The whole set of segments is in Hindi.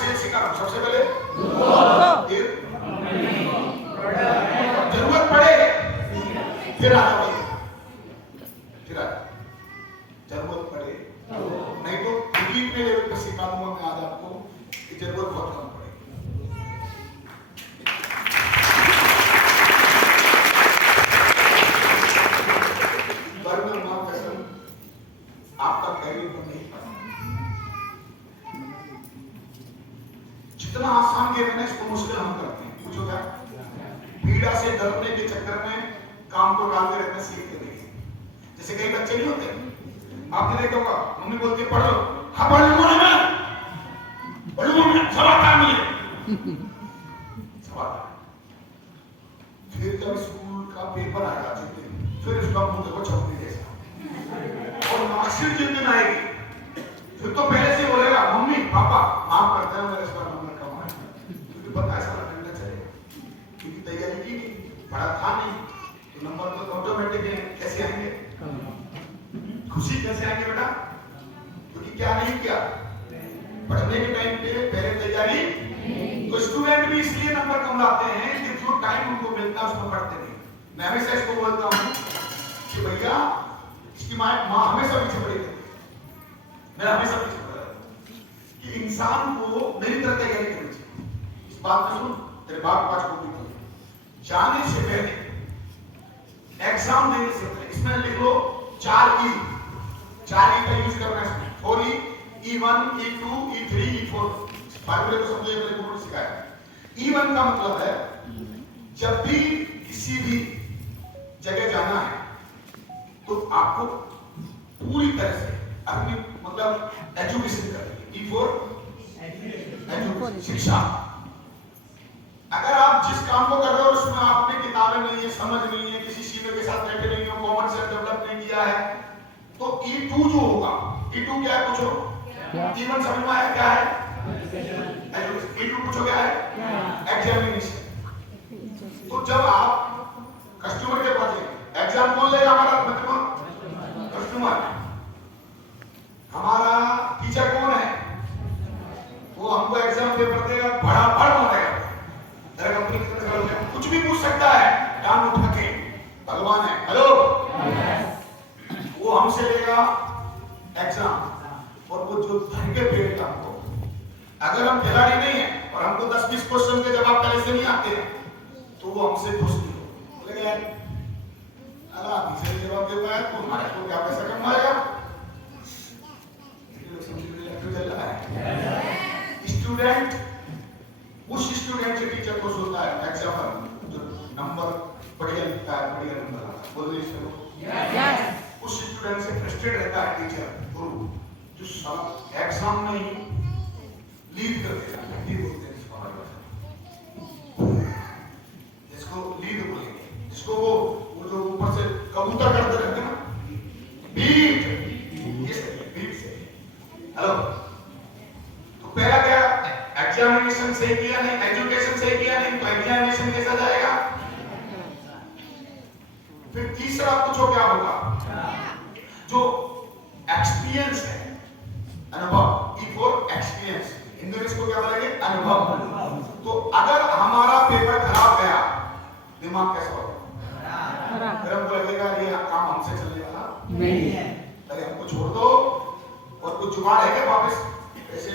सेल्स सिखा रहा हूं। सबसे पहले जरूरत पड़े फिर आ जाओ, फिर आ जाओ, जरूरत पड़े नहीं तो क्लिक में लेवल पर सिखा दूंगा मैं आज आपको कि जरूरत बहुत कम पड़ेगी। आपका कैरियर को नहीं पता, जितना आसान गेम है ना इसको मुश्किल हम करते हैं। पूछो क्या? पीड़ा से डरने के चक्कर में काम को टालते रहते हैं, सीखते नहीं। जैसे कई बच्चे नहीं होते, आपने देखा होगा मम्मी बोलती है पढ़ लो, हाँ पढ़ लूंगा मैं, पढ़ूंगा मैं, सब आता है मुझे, सब आता है। फिर जब स्कूल का पेपर आएगा जिस दिन, फिर उसका मुंह देखो छपरी जैसा, और मार्कशीट जिस दिन आएगी फिर तो पहले से बोलेगा मम्मी पापा माफ करते हैं मेरे इसका नंबर कम आया, क्योंकि पता है सारा घंटा चलेगा, क्योंकि तैयारी की नहीं, पढ़ा था नहीं, तो नंबर तो ऑटोमेटिक है। कैसे आएंगे? खुशी कैसे आएंगे बेटा? क्योंकि क्या नहीं किया पढ़ने के टाइम पे, पहले तैयारी। तो स्टूडेंट भी इसलिए नंबर कम लाते हैं कि जो टाइम उनको मिलता है उसमें पढ़ते नहीं। मैं हमेशा इसको बोलता हूँ कि भैया इसकी माँ हमेशा पीछे पड़ी रहती है, मैं हमेशा पीछे पड़ा कि इंसान को मेरी तरह तैयारी करनी चाहिए। इस बात में सुन, तेरे बाप पास को भी जाने से पहले, एग्जाम देने से पहले इसमें लिख लो 4E का यूज करना है इसमें। 4E, E1, E2, E3, E4। फार्मूले को समझो, ये मैंने गुरु ने सिखाया। E1 का मतलब है जब भी किसी भी जगह जाना है तो आपको पूरी तरह से अपनी मतलब एजुकेशन करनी। E4 एजुकेशन, शिक्षा। अगर आप जिस काम को कर रहे हो उसमें आपने किताबें नहीं है, समझ नहीं है, किसी सीनियर के साथ बैठे नहीं हो, कॉमन सेंस डेवलप नहीं किया है, तो E2 जो होगा, E2 क्या है पूछो? E1 समझ में आया क्या है? एजुकेशन। E2 पूछो क्या है? एग्जामिनेशन। तो जब आप कस्टमर के पास जाएंगे, एग्जाम कौन लेगा? हमारा कस्टमर। हमारा टीचर कौन है? वो हमको एग्जाम पेपर देगा, बड़ा मारेगा, तेरा कंपनी कुछ भी पूछ सकता है, टांग उठा के, भगवान है। हेलो, वो हमसे लेगा एग्जाम, और वो जो धन के पेड़ हमको, अगर हम खिलाड़ी नहीं है और हमको 10-20 क्वेश्चन के जवाब पहले से नहीं आते तो वो हमसे खुश नहीं हो, बोलेगा यार अल्लाह पीछे जवाब दे पाया तो हमारे को क्या पैसा कमाएगा। स्टूडेंट उस स्टूडेंट से टीचर को सोचता है एग्जाम्पल जो नंबर बढ़िया लिखता है, बढ़िया नंबर आता है, बोलिए इसको। उस स्टूडेंट से फ्रस्ट्रेट रहता है टीचर, गुरु, जो सब एग्जाम में ही लीड कर देता है। लीड बोलते हैं इसको लीड बोलेंगे, जिसको वो जो ऊपर से कबूतर करते रहते हैं ना, बीट, बीट से। हेलो, तो पहला क्या एग्जामिनेशन सही किया नहीं, एजुकेशन सही किया नहीं, तो एग्जामिनेशन कैसा जाएगा? फिर तीसरा पूछो क्या होगा? जो एक्सपीरियंस है, अनुभव। E4 एक्सपीरियंस, इंग्लिश को क्या बोलेंगे? अनुभव। तो अगर हमारा पेपर खराब गया, दिमाग कैसा होगा? फिर हमको लगेगा ये काम हमसे चलने वाला नहीं है, पहले हमको छोड़ दो, और कुछ जुगाड़ है क्या वापस ऐसे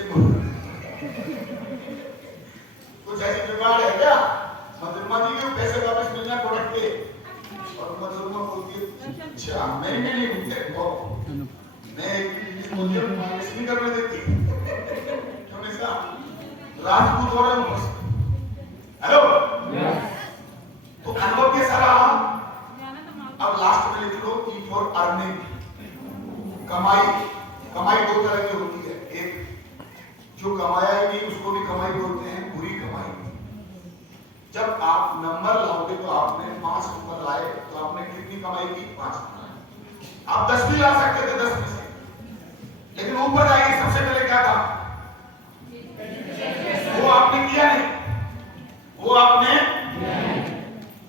कुछ ऐसी जुगाड़ है क्या? मधुरमा जी के पैसे वापस मिलना प्रोडक्ट के, और मधुरमा बोलती है अच्छा मैं नहीं घूमते, मैं इसलिए करने देती क्यों नहीं साहब, राजपूत और हेलो। तो अनुभव कैसा रहा? अब लास्ट में लिख लो E4 अर्निंग, कमाई। कमाई दो तरह की होती है, एक जो कमाया ही नहीं उसको भी कमाई बोलते हैं, बुरी कमाई। जब आप नंबर लाओगे तो आपने 5 नंबर लाए तो आपने कितनी कमाई की? 5 नंबर। आप 10 भी ला सकते थे, 10 में से, लेकिन ऊपर जाएंगे सबसे पहले क्या था? वो आपने किया नहीं, वो आपने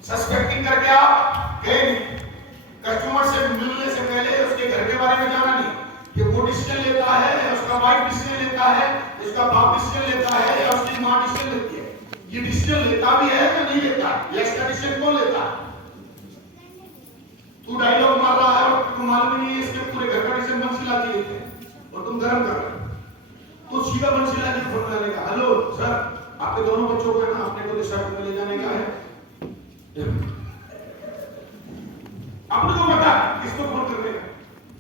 सस्पेक्टिंग करके आप गए नहीं। कस्टमर से मिलने से पहले उसके घर के बारे में जाना नहीं कि वो डिसीजन लेता है, उसका वाइफ डिसीजन लेता है, उसका बाप डिसीजन लेता है या उसकी माँ डिसीजन लेती है? ये डिसीजन लेता भी है या नहीं लेता? या इसका डिसीजन कौन लेता है? तू डायलॉग मार रहा है और तुम मालूम ही नहीं है इसके पूरे घर का डिसीजन बंसीला की लेते हैं और तुम गरम कर रहे हो। तो सीधा बंसीला जी फोन करेगा, हेलो सर, आपके दोनों बच्चों को है ना अपने को दिशा